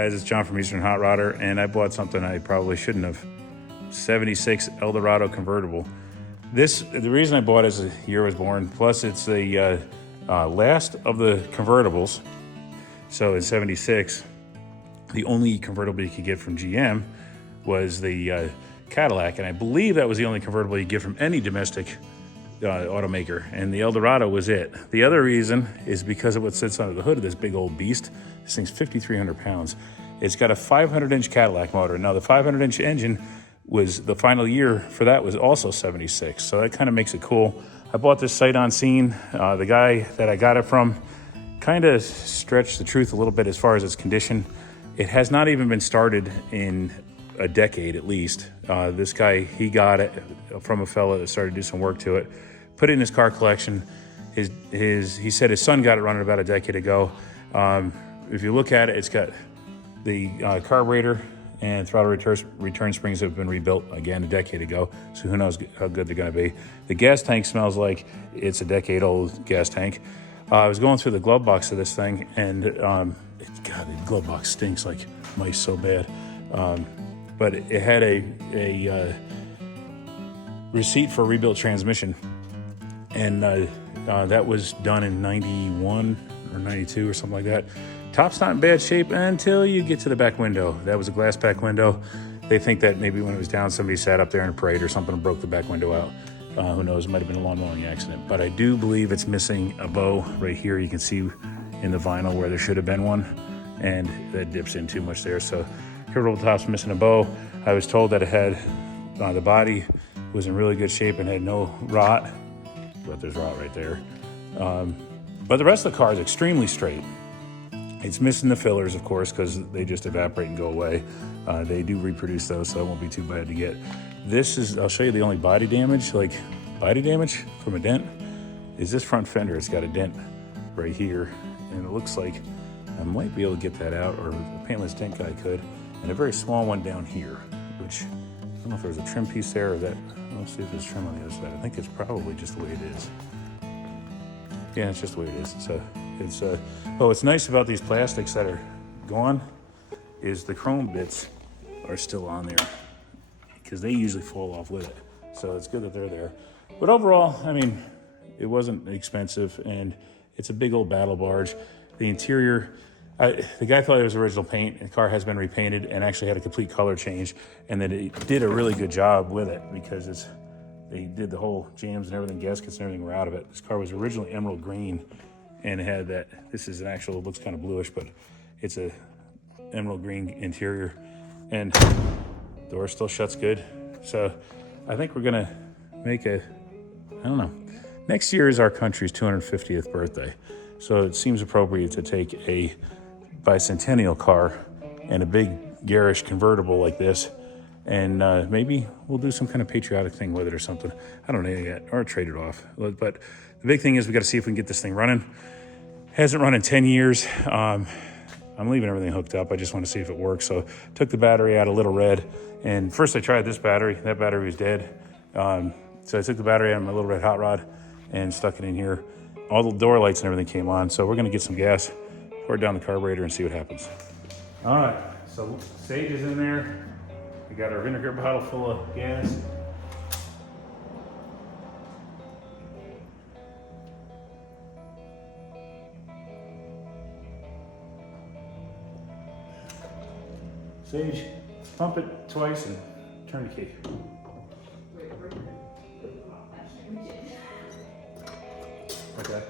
guys, it's John from Eastern Hot Rodder, and I bought something I probably shouldn't have. 76 Eldorado convertible. The reason I bought it is the year I was born, plus it's the last of the convertibles. So in 76, the only convertible you could get from GM was the Cadillac, and I believe that was the only convertible you get from any domestic automaker, and the Eldorado was it. The other reason is because of what sits under the hood of this big old beast. This thing's 5,300 pounds. It's got a 500-inch Cadillac motor. Now, the 500-inch engine was the final year for that was also 76, so that kind of makes it cool. I bought this sight on scene. The guy that I got it from kind of stretched the truth a little bit as far as its condition. It has not even been started in a decade at least. This guy, he got it from a fella that started to do some work to it, put it in his car collection. He said his son got it running about a decade ago. If you look at it, it's got the carburetor and throttle return springs have been rebuilt again a decade ago, so who knows how good they're going to be. The gas tank smells like it's a decade-old gas tank. I was going through the glove box of this thing, and God, the glove box stinks like mice so bad. But it had a receipt for a rebuilt transmission, and that was done in 91 or 92 or something like that. Top's not in bad shape until you get to the back window. That was a glass back window. They think that maybe when it was down, somebody sat up there in a parade or something and broke the back window out. Who knows, it might have been a lawn mowing accident. But I do believe it's missing a bow right here. You can see in the vinyl where there should have been one, and that dips in too much there. So convertible top's missing a bow. I was told that it had, the body was in really good shape and had no rot, but there's rot right there. But the rest of the car is extremely straight. It's missing the fillers, of course, because they just evaporate and go away. They do reproduce those, so it won't be too bad to get. This is, I'll show you the only body damage from a dent, is this front fender. It's got a dent right here, and it looks like I might be able to get that out, or a paintless dent guy could, and a very small one down here, which I don't know if there's a trim piece there or that. Let's see if there's trim on the other side. I think it's probably just the way it is. Yeah, it's just the way it is. What's nice about these plastics that are gone is the chrome bits are still on there, because they usually fall off with it. So it's good that they're there. But overall, I mean, it wasn't expensive, and it's a big old battle barge. The interior, the guy thought it was original paint. The car has been repainted and actually had a complete color change, and then it did a really good job with it, because they did the whole jams and everything, gaskets and everything were out of it. This car was originally emerald green, and it had that, this is an actual, it looks kind of bluish, but it's a emerald green interior, and door still shuts good. So I think we're gonna make I don't know. Next year is our country's 250th birthday. So it seems appropriate to take a Bicentennial car and a big garish convertible like this, and maybe we'll do some kind of patriotic thing with it or something. I don't know yet, or trade it off. But the big thing is we got to see if we can get this thing running. Hasn't run in 10 years. I'm leaving everything hooked up. I just want to see if it works. So took the battery out, a little red, and first I tried this battery. That battery was dead. So I took the battery out of my little red hot rod and stuck it in here. All the door lights and everything came on. So we're gonna get some gas, pour it down the carburetor, and see what happens. All right, so Sage is in there. We got our vinegar bottle full of gas. Sage, pump it twice and turn the key. Okay,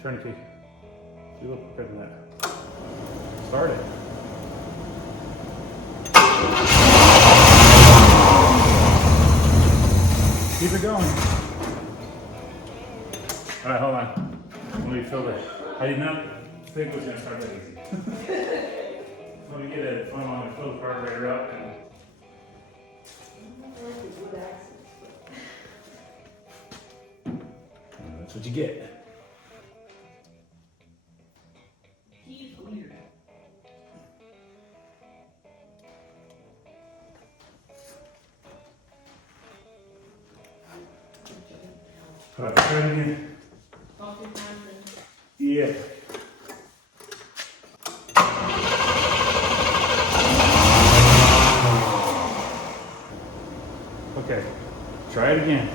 turn the key. Do a little quicker than that. Start it. Keep it going. All right, hold on. Let me fill that. I did not think it was gonna start that easy. Let me get it. I'm going to fill the carburetor up. And that's what you get. He's weird. All right, try it again. Yeah. Try it again.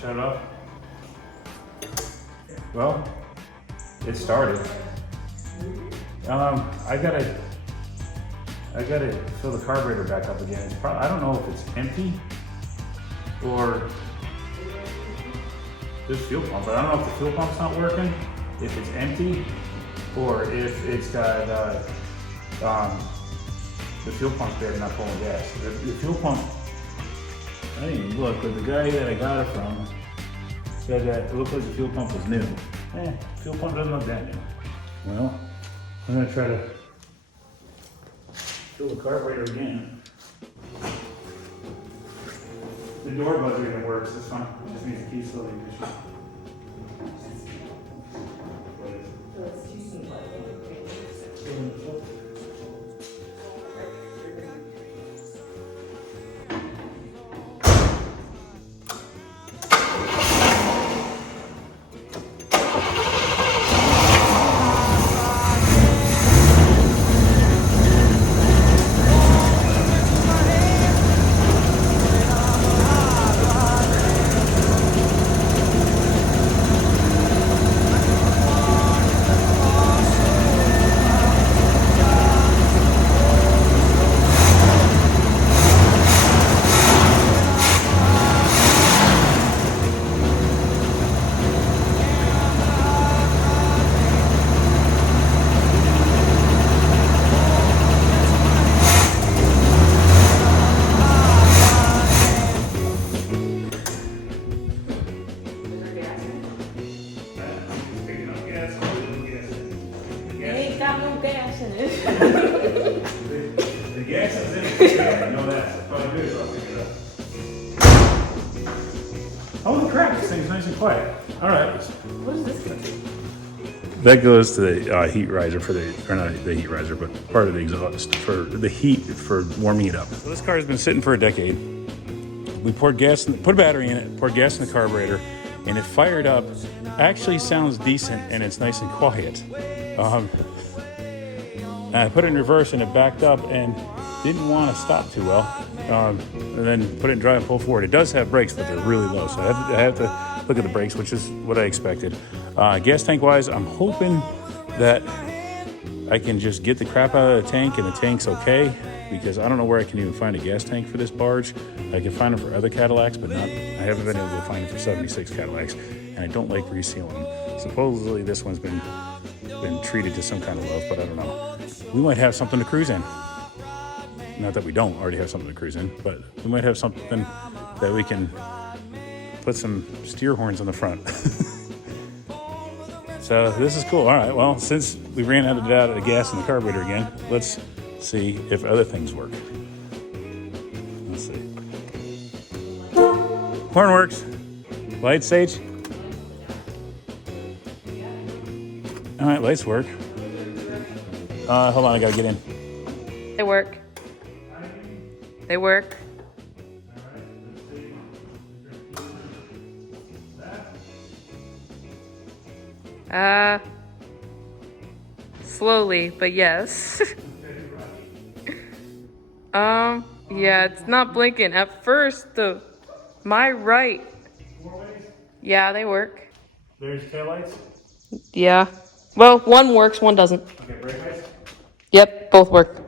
Shut off. Well, it started. I gotta fill the carburetor back up again. It's I don't know if it's empty or this fuel pump, but I don't know if the fuel pump's not working, if it's empty, or if it's got the fuel pump's bad, not pulling gas. The fuel pump, I didn't even look, but the guy that I got it from said that it looked like the fuel pump was new. Fuel pump doesn't look that new. Well, I'm gonna try to fill the carburetor again. The door buzzer even works, it's fine. It just needs a key slowly ignition. The gas is in it. I know that. That's probably good. I'll pick it up. Holy crap, this thing's nice and quiet. All right. What is this? That goes to the heat riser for the, or not the heat riser, but part of the exhaust for the heat for warming it up. So this car has been sitting for a decade. We poured gas, put a battery in it, poured gas in the carburetor, and it fired up. Actually sounds decent, and it's nice and quiet. I put it in reverse and it backed up and didn't want to stop too well. And then put it in drive and pull forward. It does have brakes, but they're really low. So I have to look at the brakes, which is what I expected. Gas tank wise, I'm hoping that I can just get the crap out of the tank and the tank's okay, because I don't know where I can even find a gas tank for this barge. I can find them for other Cadillacs, but I haven't been able to find them for 76 Cadillacs, and I don't like resealing them. Supposedly this one's been treated to some kind of love, but I don't know. We might have something to cruise in. Not that we don't already have something to cruise in, but we might have something that we can put some steer horns on the front. So this is cool. All right, well, since we ran out of the gas in the carburetor again, let's see if other things work. Let's see. Horn works. Lights, Sage? All right, lights work. Hold on, I gotta get in. They work. They work. Slowly, but yes. Yeah, it's not blinking. At first, my right. Yeah, they work. There's taillights? Yeah. Well, one works, one doesn't. Okay, brake lights? Yep, both work.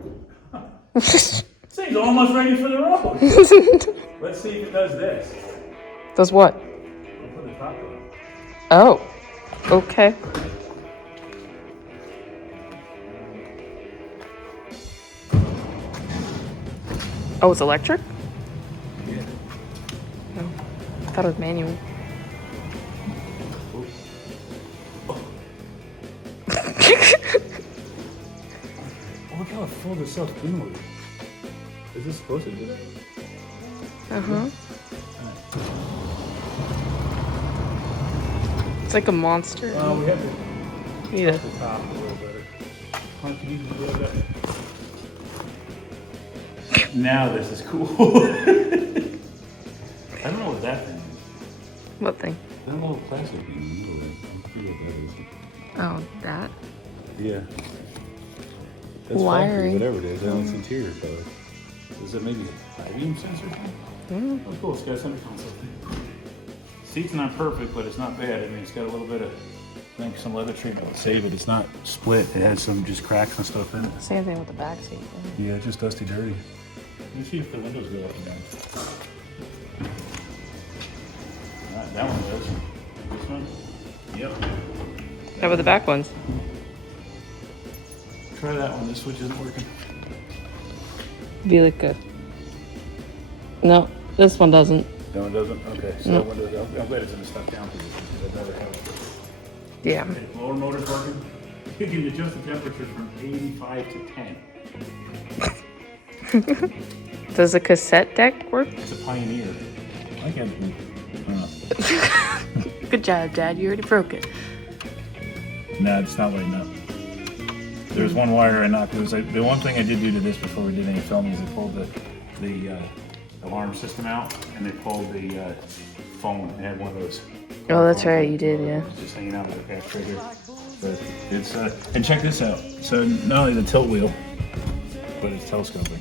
This thing's almost ready for the road. Let's see if it does this. Does what? I'll put the top on. Oh, okay. Oh, it's electric? Yeah. Oh, I thought it was manual. Look how full the self-clean was. Is this supposed to do that? Uh-huh. It's like a monster. Oh, we have to Yeah. the top a little better. Can you do that? Now this is cool. I don't know what that thing is. What thing? That little plastic thing. Oh, that? Yeah. That's Wiring. factory, whatever it is. That's interior color. Is it maybe a high-beam sensor thing? Oh, cool. It's got a center console. Seat's not perfect, but it's not bad. I mean, it's got a little bit of, I think, some leather treatment would save it. It's not split. It has some just cracks and stuff in it. Same thing with the back seat. Yeah, it's just dusty dirty. Let me see if the windows go up and down. That one does. This one? Yep. How about the back ones? Try that one. This switch isn't working. Be like good. No, this one doesn't. No, it doesn't? Okay, so No. that window, I'm glad it's in a stuck down position because I'd never have it. Yeah. Okay, blower motor's working. You can adjust the temperature from 85 to 10. Does the cassette deck work? It's a Pioneer. I can't. Good job, Dad. You already broke it. No, it's not lighting up. There's one wire I knocked. It was like, the one thing I did do to this before we did any filming is I pulled the alarm system out and they pulled the phone. It had one of those. Oh, that's right. You did, yeah. Just hanging out with the cash trigger. But it's and check this out. So not only the tilt wheel, but it's telescoping.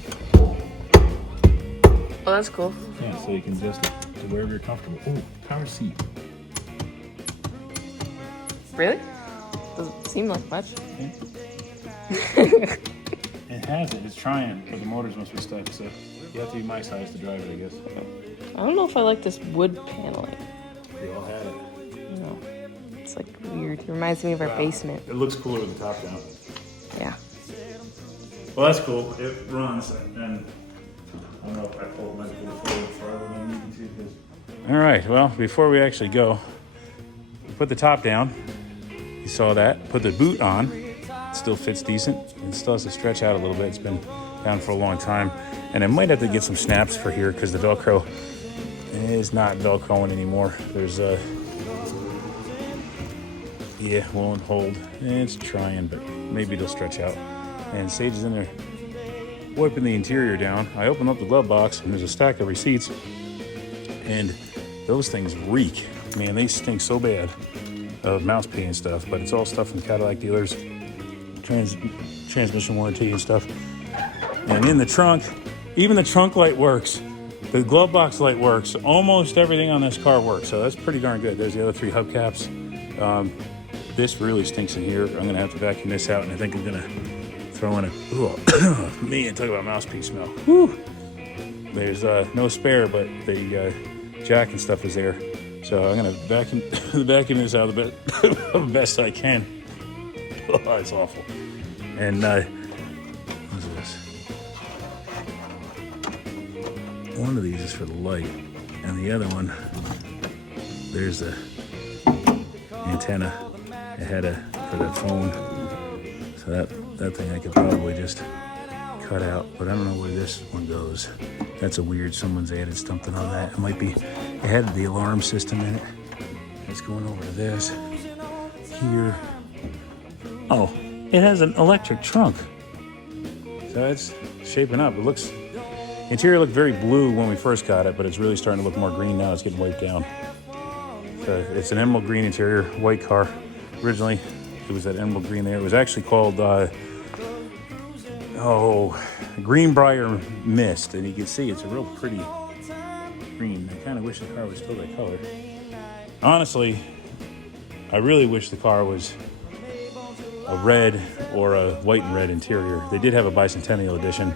Oh, that's cool. Yeah, so you can adjust it to wherever you're comfortable. Oh, power seat. Really? Doesn't seem like much. It has it. It's trying, but the motors must be stuck. So you have to be my size to drive it, I guess. I don't know if I like this wood paneling. They all had it. No. It's like weird. It reminds me of our basement. It looks cooler with the top down. Yeah. Well, that's cool. It runs, and I don't know if I pulled my forward farther than I needed to. All right. Well, before we actually go, put the top down. You saw that. Put the boot on. It still fits decent. It still has to stretch out a little bit. It's been down for a long time, and I might have to get some snaps for here because the Velcro is not Velcroing anymore. There's yeah, won't hold. It's trying, but maybe it'll stretch out. And Sage is in there wiping the interior down. I open up the glove box and there's a stack of receipts, and those things reek. Man, they stink so bad of mouse paint and stuff, but it's all stuff from Cadillac dealers, transmission warranty and stuff. And in the trunk, even the trunk light works. The glove box light works. Almost everything on this car works, so that's pretty darn good. There's the other three hubcaps. This really stinks in here. I'm gonna have to vacuum this out, and I think I'm gonna throw in a, man, talk about mouse pea smell. Whew. There's no spare, but the jack and stuff is there. So I'm gonna vacuum this out the best I can. Oh, it's awful. And what's this? One of these is for the light, and the other one, there's the antenna it had for that phone. So that thing I could probably just cut out, but I don't know where this one goes. That's a weird, someone's added something on that. It might be, it had the alarm system in it. It's going over to this. Here. Oh, it has an electric trunk. So it's shaping up. It looks, interior looked very blue when we first got it, but it's really starting to look more green now. It's getting wiped down. So it's an emerald green interior, white car. Originally, it was that emerald green there. It was actually called, Greenbrier Mist. And you can see it's a real pretty green. I kind of wish the car was still that color. Honestly, I really wish the car was a red or a white and red interior. They did have a Bicentennial edition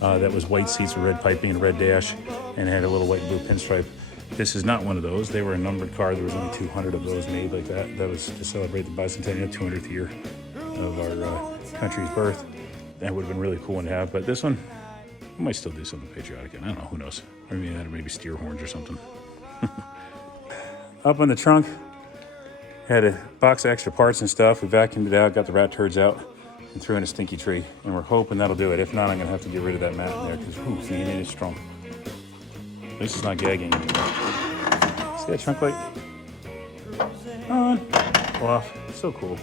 that was white seats with red piping and red dash and had a little white and blue pinstripe. This is not one of those. They were a numbered car. There was only 200 of those made like that. That was to celebrate the Bicentennial 200th year of our country's birth. That would have been really cool one to have. But this one, I might still do something patriotic. I don't know. Who knows? Or maybe steer horns or something. Up on the trunk, had a box of extra parts and stuff. We vacuumed it out, got the rat turds out, and threw in a stinky tree. And we're hoping that'll do it. If not, I'm gonna have to get rid of that mat in there because the unit is strong. At least it's not gagging anymore. See that trunk light? On, off. So cool.